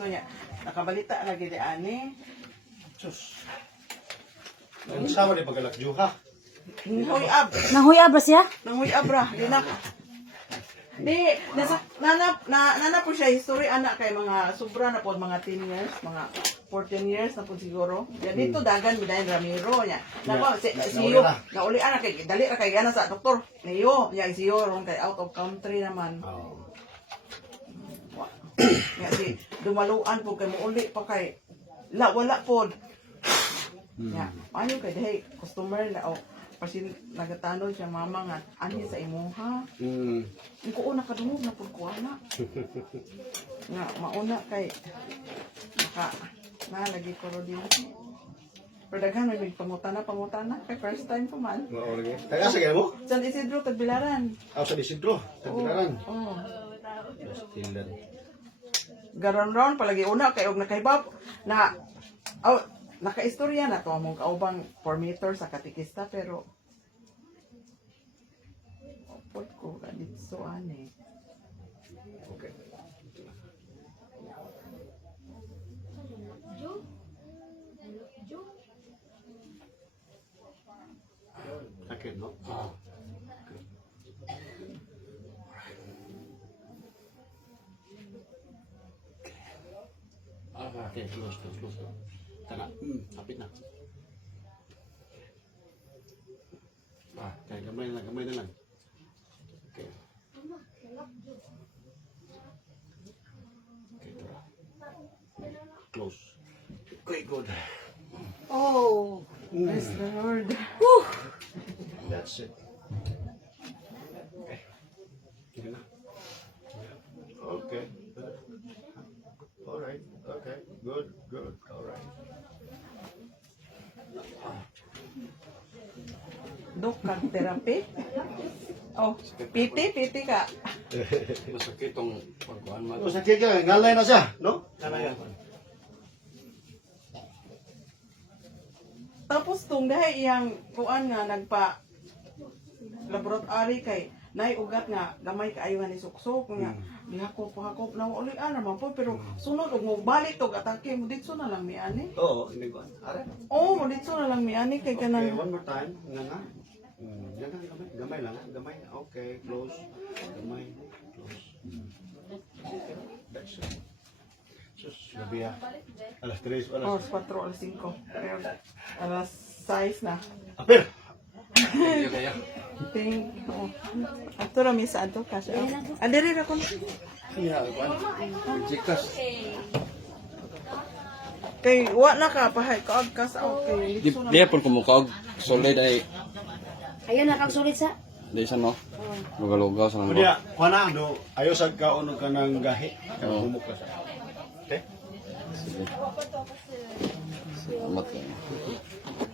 dito niya. Nakabalita lagi di ani. Sus. Ang sama ni pagalakju ha. Huyab. Nanghuya ba siya? Nanguyab ra. Di na. Di, nana po siya history anak kay mga sobra na po mga 10 years, mga 14 years na po siguro. Ya dito dagan bidayon Ramiro nya. Nako si yo nauli anak kay dali ra kay ana sa doktor. Niyo, ya si yo ron kay out of country naman. Oh. Ya si dumaluan po kay muuli pa kay wala po. Ya, ano kay dahi customer na pasin nagatanon siya mama nga ani sa imuha. Ko una kadungog na pud ko ana. Nga mauna kay maka lagi ko ro din. Pero daghan may pangutana kay first time ko man. Oo lagi. Taga sa mo? San Isidro Tagbilaran. Aw sa Isidro, Tagbilaran. Oh. Tindan. Garon ron palagi una kay og nakahibaw na nakaistorya na to among kaubang formator sa katikista pero opot ko ganit so ani. Okay. Sakit, no? Okay, close. Tara, kapit na. Kaya gamay na lang. Okay. Okay, tara. Close. Okay, good. Oh, praise the Lord. That's it. Okay. Sige na. Okay. Alright. Okay. Good. Alright. Dok kag therapy. Oh, piti ka. Masakit tong pagkuhan mo. Sakit ka. Ngalay na siya, no? Ngalay na. Tapos tong dahi iyang kuan nga nagpa laboratory kay nay ugat nga gamay kaayo nga ni suksok nga gihakop na uli naman po pero sunod og mo balik tog atake mo ditso na lang mi ani. Oo, hindi ko. Are. Oh, mo ditso na lang mi ani kay Okay, kanang one more time. Nga na. Yan na, gamay lang. Gamay. Okay, close. Gamay. Close. That's it. Sus, gabi ah. Alas 3, oh, alas. 4 alas 5. Pero alas 6 na. Apir! Kaya. Think oh. Ato ra mi sa ato kasi. Adiri ra ko. Iya, kuan. Jikas. Kay wa na ka pahay kaag ka sa okay. Di pun kumukaog solid ay Ayun na kang sulit sa. di sa no. Lugaw-lugaw sa Kuya, kuha na, no, ayaw sa kauno ka ng gahi. Kaya humok ka sa.